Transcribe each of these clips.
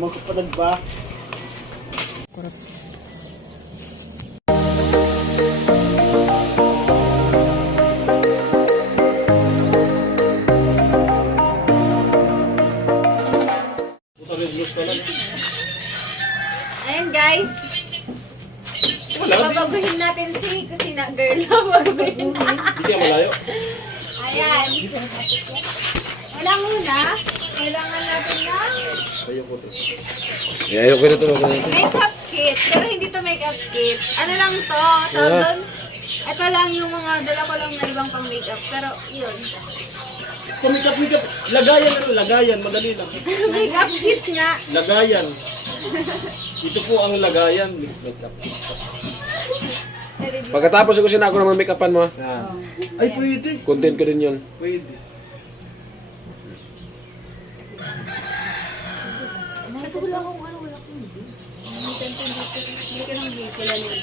Magkapalag ba? Puta rin blues ka lang. Ayan guys, Wala. babaguhin natin si Kusina Girl. Hindi malayo. Ayan. Unang-una, kailangan natin ng Ayaw ko to. Ayoko na tulog na ito. makeup kit. Pero hindi to makeup kit. Ano lang to? Tawag Yeah. doon? Ito lang yung mga dala ko lang na ibang pang makeup. Pero yun. Pumikap, mikap. Lagayan ano, lagayan. Madali lang. makeup kit nga. Lagayan. Ito po ang lagayan. Makeup. Pagkatapos ko sinako naman make upan mo, Ah. Ay, pwede. content ko din yun. Pwede. Kasi wala akong ano, wala akong hindi. Hindi dito lang yun.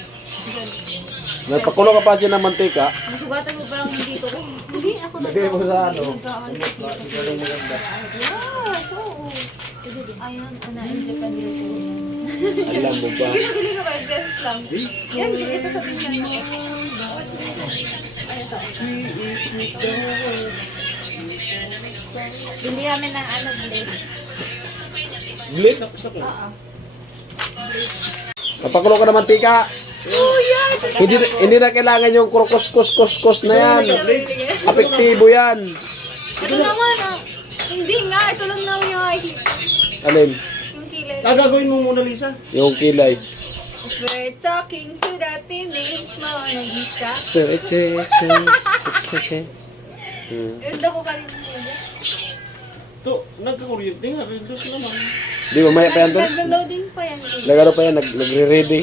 Nagpakulo ka pa dyan ng mantika. Masugatan mo parang hindi ko. Hindi, ako na. Lagay mo sa ano. Yes, oo. Ayun, ana, enjoy ka dito. Alam mo ba? Ginagili ka ba? Beses lang. Yan, ito sa tingnan mo. Hindi namin ng ano, blade. Saksak ko. Oo. Nagpakulo ka ng mantika. Oh, yan! Hindi, hindi na kailangan yung krokos-kos-kos-kos na yan. Apektibo yan. Ito naman, ah. Hindi nga, ito lang naman yung, Alin? yung kilay. Gagawin mo muna, Lisa. Yung kilay. If we're talking to the teenage mo, nag-isa. So, it's it's a, it's okay. Hmm. Ganda ko kanina mo. To, nagkakuryente nga. Red blues naman. Di mamaya pa yan to? Nag-loading pa yan. Lagaro pa yan, nag, nagre-ready.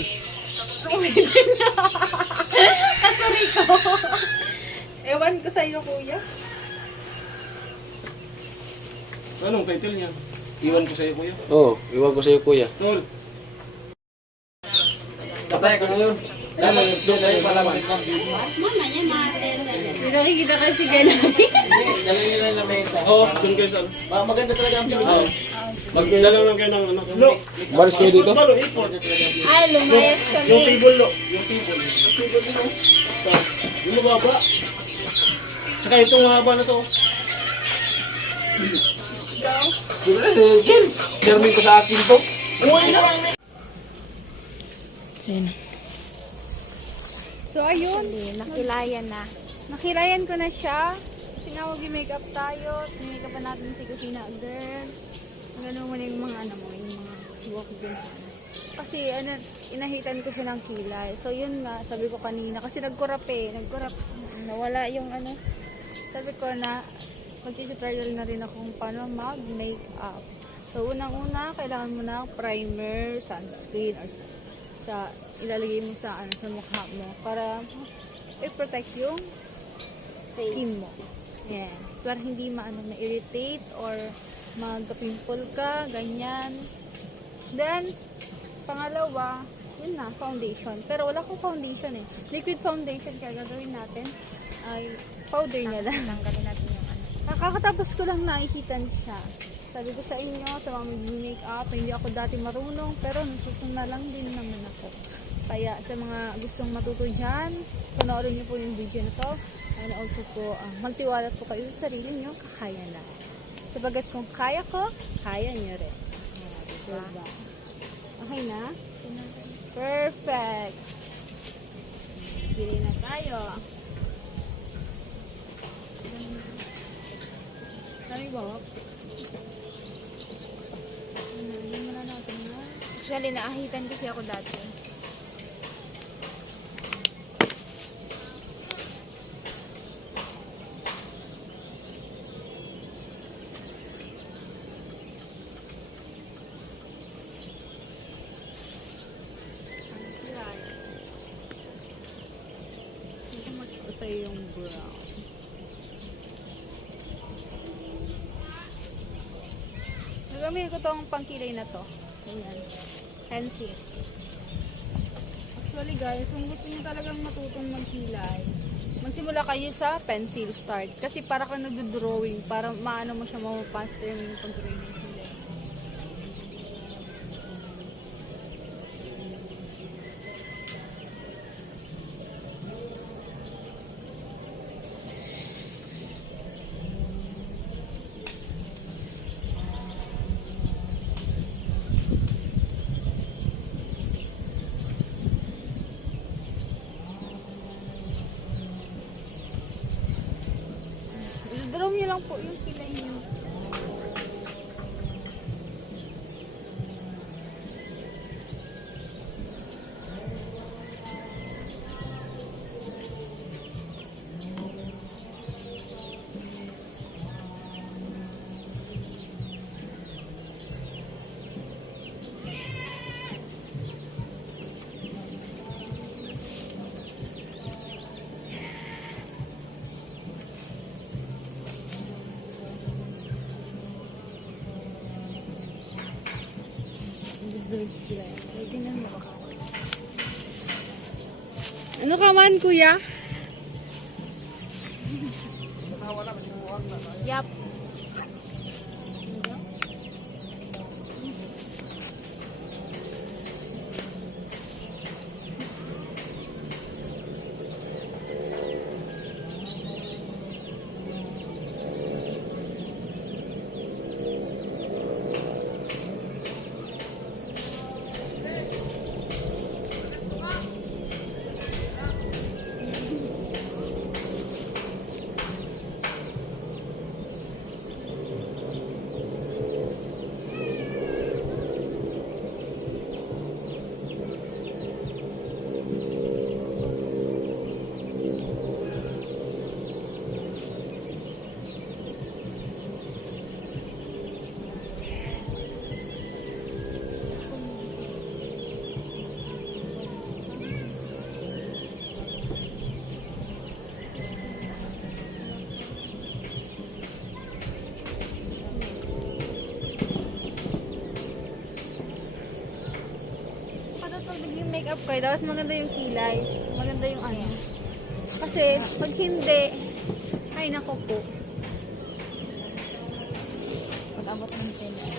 Kasari ko. Ewan ko sa iyo, kuya. Anong title niya? Iwan ko sa'yo, kuya. Oo, oh, iwan ko sa'yo kuya. Tol. Patay ko na yun. Ano, doon tayo palaman. Hindi nakikita kasi ganun. Oo, dun kayo sa... Maganda talaga ang Oo. Magdalaw lang kayo ng ano. Lo. Umalis kayo dito? Talo, ipon. Ay, lumayas Yung kami. table, lo. Yung table. Yung table mo. Sa, yung mababa. Tsaka itong mahaba na to. Siyempre, si Jen. Chairman ko sa akin to. So, ayun. Nakilayan na. Nakilayan ko na siya. Kasi nga mag-makeup tayo. Ni-makeup pa natin si Kusina Girl. Ganun mo na yung mga ano mo, yung mga walk din. Kasi ano, inahitan ko siya ng kilay. So yun nga, sabi ko kanina. Kasi nagkurap eh. Nagkurap. Nawala yung ano. Sabi ko na, mag-tutorial na rin akong paano mag-makeup. So unang-una, kailangan mo ng primer, sunscreen, or sa ilalagay mo sa ano sa mukha mo para i-protect yung skin mo. Yan. Para hindi maano ma-irritate or magka-pimple ka, ganyan. Then, pangalawa, yun na, foundation. Pero wala akong foundation eh. Liquid foundation kaya gagawin natin ay powder na lang. Tanggalin natin yung ano. Nakakatapos ko lang nakikita siya. Sabi ko sa inyo, sa mga mag-makeup, hindi ako dati marunong, pero natuto na lang din naman ako. Kaya sa mga gustong matuto dyan, panoorin niyo po yung video na to. And also po, ah, magtiwala po kayo sa sarili niyo, kakaya na. Sabagat kung kaya ko, kaya niyo rin. Ayan, diba? Okay na? Perfect! Pili na tayo. Dami ba? Actually, naahitan kasi ako dati. Hindi match ko sa'yo yung brown. Nagamit ko tong pangkilay na to. Ayan. Pencil. Actually guys, kung gusto niyo talagang matutong magkilay, magsimula kayo sa pencil start. Kasi para ka nagdo-drawing, para maano mo siya mapapaster yung pag-drawing Ano ka man, kuya? Pag naging makeup kayo, dapat maganda yung kilay. Maganda yung ano. Kasi, pag hindi, ay nako po. Pag-abot ng 10.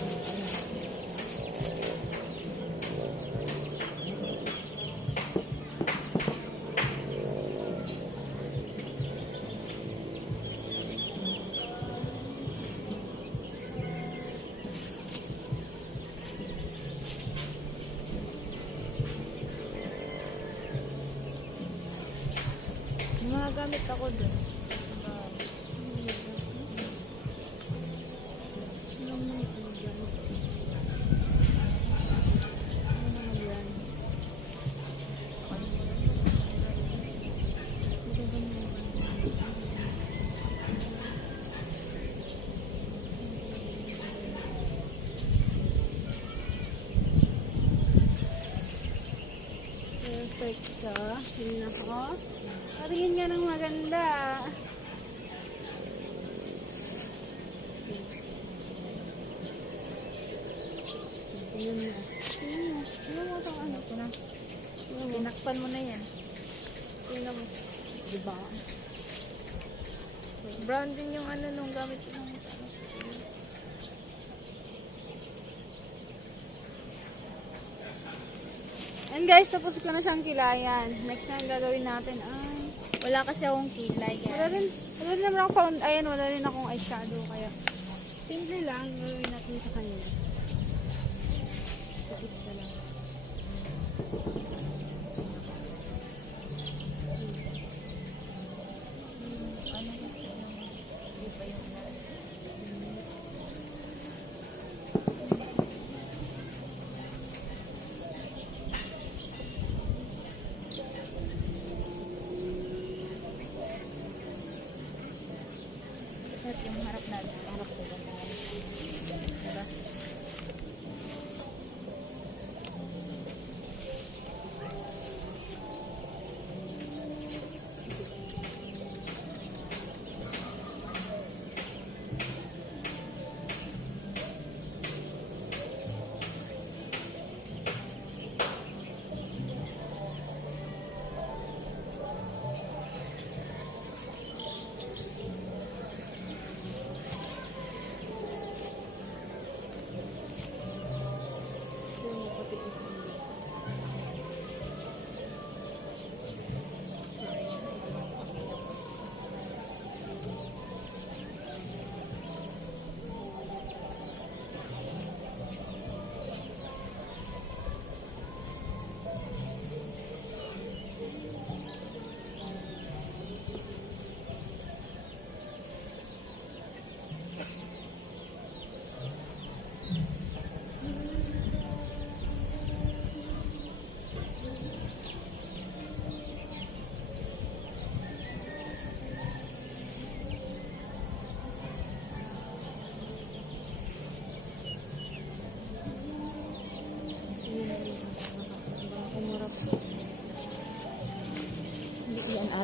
Ka. Yun ako. Patingin nga ng maganda. Tingnan mo. Tingnan mo. Tingnan mo itong ano ko na. Tingnan mo. Tinakpan mo na yan. Tingnan mo. Diba? Brown din yung ano nung gamit ko ng ano. And guys, tapos ko na siyang kilayan. Next na ang gagawin natin ay... Wala kasi akong kilay. Wala Kaya rin, wala rin naman ako found, ayan, wala rin akong eyeshadow, kaya simple lang, gagawin natin sa kanila. Sakit ka lang.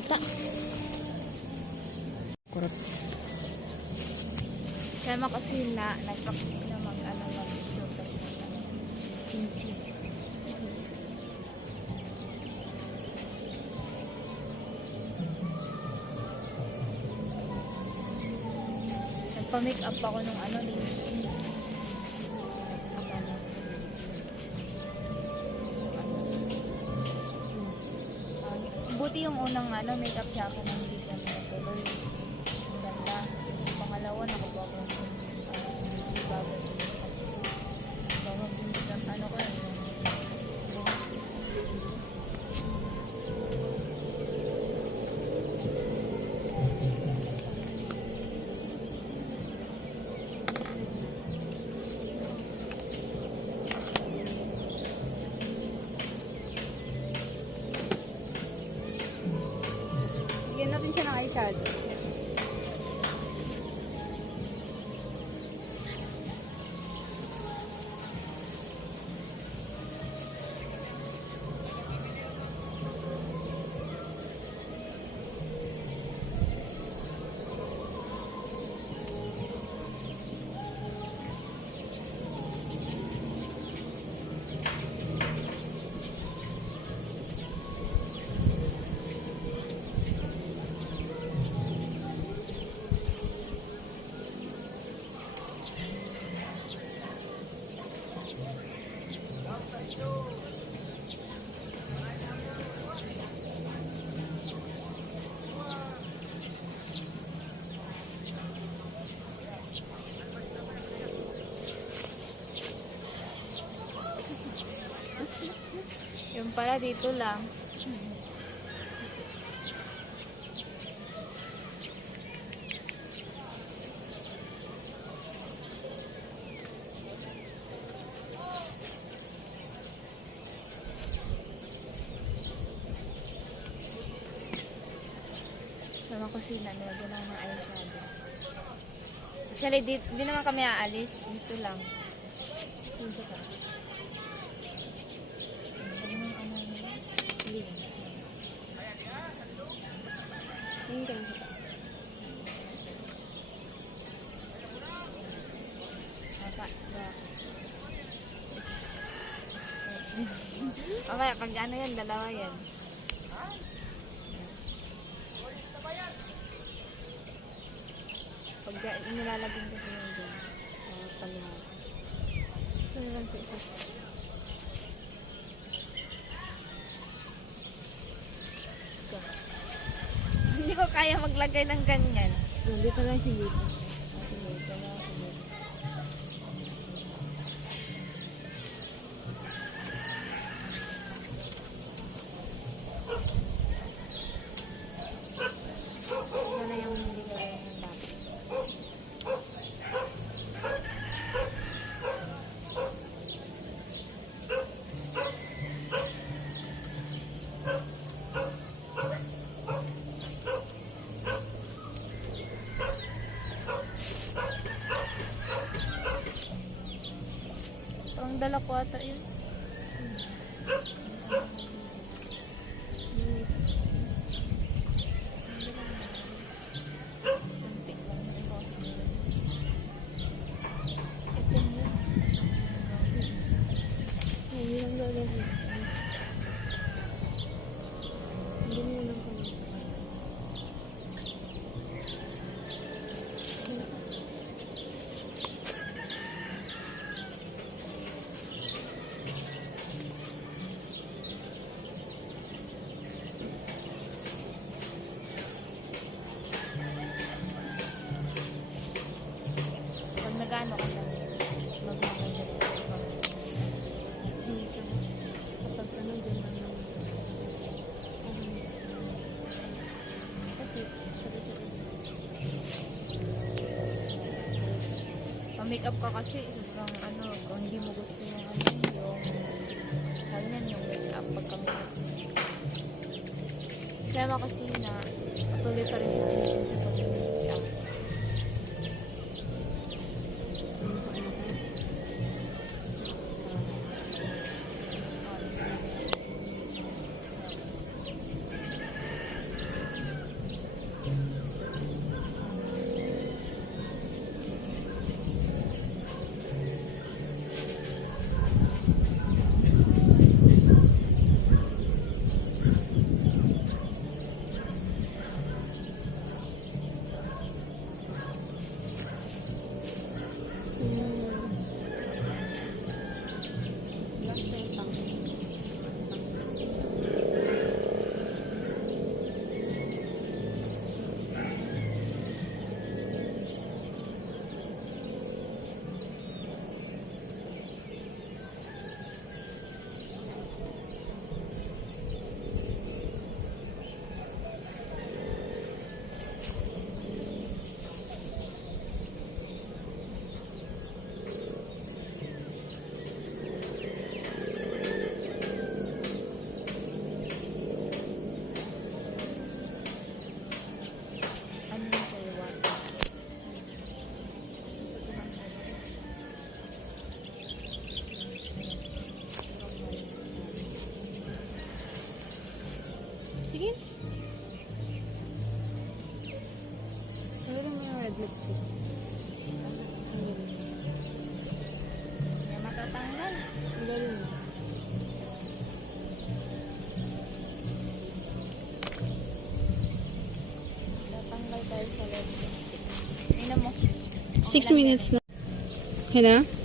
Hindi yan ata. Kurap. Sama kasi na, nag-practice na mag, ano. Ching-ching. Nagpa-make up ako nung ano, din. Kasama yung unang ano, make up siya ako nang pala dito lang. Sama kusina, nilagyan ako ng eyeshadow. Actually, di, di naman kami aalis. Dito lang. Dito ka. Ano yung ano nila? Link. Link kayo sa Papa, Mamaya, pag ano yan, dalawa yan. Pag nilalagyan kasi yun dyan, sa paluhan. Ano lang po ito? Ito. Hindi ko kaya maglagay ng ganyan. Nandito lang si. Sige, dalawa sige. Ito na yung hindi ko rin ng lapis. Pang dala ko ata yun. Pa-makeup ka kasi, sobrang ano, kung hindi mo gusto yung ano, yung ganyan yung makeup pagka-makeup sa Sama kasi na patuloy pa rin 6 minutes na. Okay?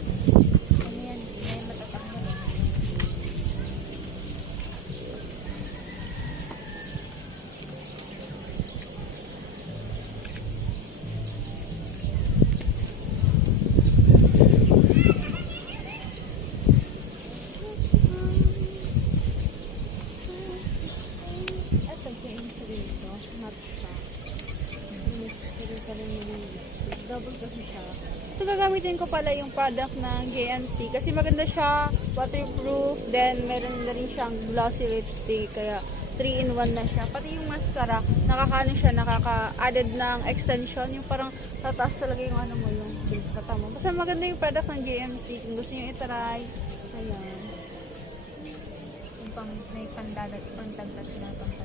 Gagamitin ko pala yung product ng JMC kasi maganda siya, waterproof, then meron na rin siyang glossy lipstick, kaya 3-in-1 na siya. Pati yung mascara, nakakaano siya, nakaka-added ng extension, yung parang tataas talaga yung ano mo, yung kata mo. Basta maganda yung product ng JMC, kung gusto nyo itry, ayan. Yung pang, may pandadag, pangtagdag sila pang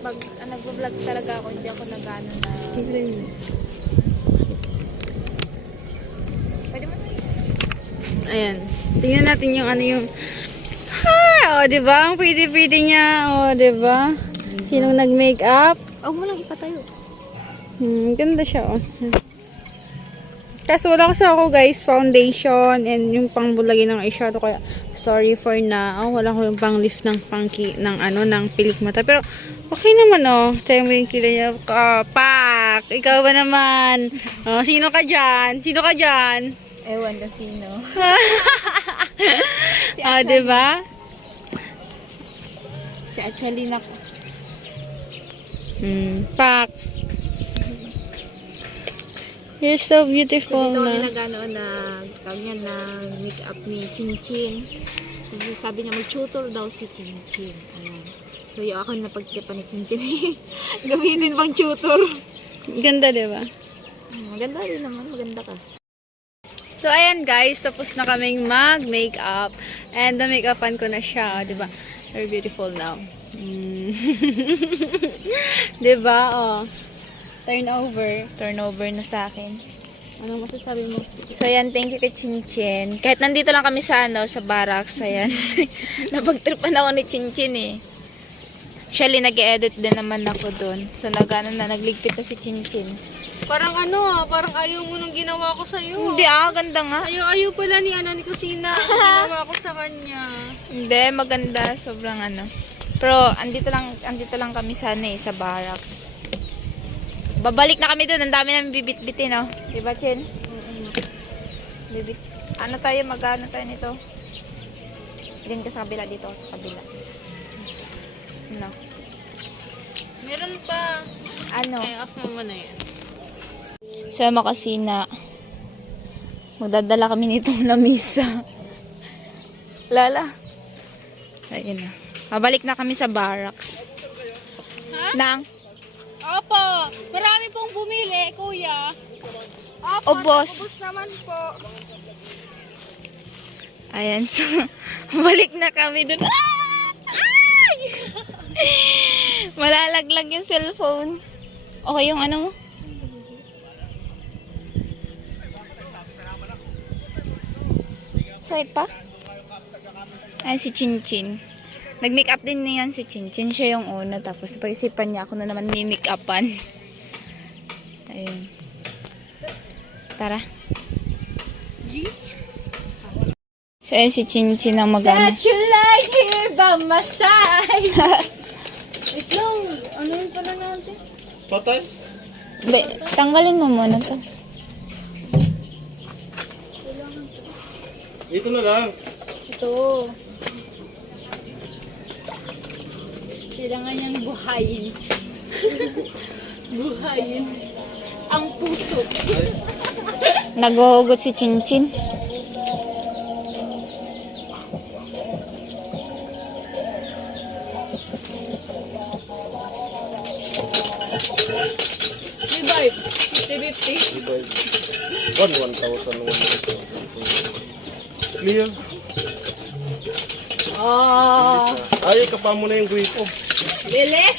pag ah, nag-vlog talaga ako, hindi ako nag-ano na... Pwede mo Ayan. Tingnan natin yung ano yung... Ha! O, di ba? Ang pretty-pretty niya. O, di ba? Sinong nag-makeup? Huwag mo lang ipatayo. Hmm, ganda siya, oh. Kaso wala kasi ako, guys, foundation and yung pangbulagin ng eyeshadow. Kaya, sorry for now. Wala ko yung pang lift ng pangki, ng ano, ng pilik mata. Pero, okay naman, oh. Tayo mo yung kilay niya. Ah, pak! Ikaw ba naman? Oh, sino ka dyan? Sino ka dyan? Ewan ko sino. Ah, di ba? Si actually na Hmm, pak. You're so beautiful Dito kami na. nagano na kanya na make-up ni Chin Chin. Kasi sabi niya mag-tutor daw si Chin Chin. Ayan. So yung ako napagtipan ni Chin Chin. Gamitin pang tutor. Ganda, di ba? Maganda din naman. Maganda ka. So, ayan guys, tapos na kaming mag-makeup. And na-makeupan ko na siya, di ba? Very beautiful now. Mm. di ba? Oh. Turn over. Turnover na sa akin. Anong masasabi mo? So, ayan, thank you kay Chinchin. Kahit nandito lang kami sa, ano, sa barracks, ayan. Napagtripan ako ni Chinchin eh. Actually, nag-edit din naman ako doon. So, nag, ano na, nagligpit na si Chinchin. Parang ano ah, parang ayaw mo nung ginawa ko sa'yo. Hindi ah, ganda nga. Ayaw, ayaw pala ni ano ni Kusina. ginawa ko sa kanya. Hindi, maganda. Sobrang ano. Pero, andito lang, andito lang kami sana eh, sa barracks. Babalik na kami doon. Ang dami namin bibit-bitin, no? Diba, Chen? Bibit. Ano tayo, mag-ano tayo nito? Din ka sa kabila dito, sa kabila. No. Meron pa. Ano? Eh, off mo muna yan. Sa makasina. Magdadala kami nitong lamisa. Lala. Ayun na. Mabalik na kami sa barracks. Nang? Opo, marami pong bumili, kuya. O, Opo, boss. ubus naman po. Ayan. So, balik na kami dun. Ah! Ay! Malalaglag yung cellphone. Okay yung ano mo? Sakit pa? Ayan si Chinchin. Nag-make up din niyan si Chinchin. Siya yung una. Tapos pag-isipan niya ako na naman may make upan. Ayun. Tara. So, ayan si Chinchin ang magana. you like here by my side. Wait lang, ano yun pala natin? Patay? Hindi, tanggalin mo muna to. Ito na lang. Ito. Kailangan niyang buhayin. buhayin. Ang puso. Naghuhugot si Chinchin. Revive. 50-50. One, 1,000, 1,000. Clear. Oh, Ay, kapa mo na yung gripo. Bilis.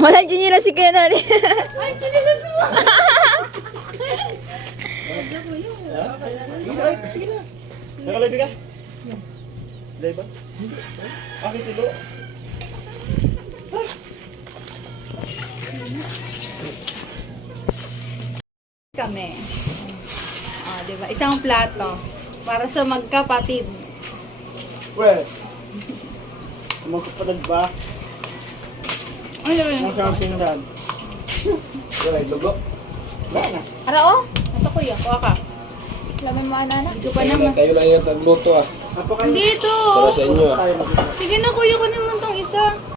Wala dyan nila si Kenari. Ay, sinilas mo. Nakalibi ka? Dahil ba? Bakit ilo? Ah, di ba? Isang plato. Para sa magkapatid. Well, magkapalag ba? Ano yun? Ang siyang pinundan. Wala, dugo. Ara oh. Ito kuya, kuha ka. Laman mo, anak. Hindi ko pa naman. Kayo lang yung tagluto ah. Napaka- Dito. Para sa inyo ah. Sige na kuya, kunin mo itong isa.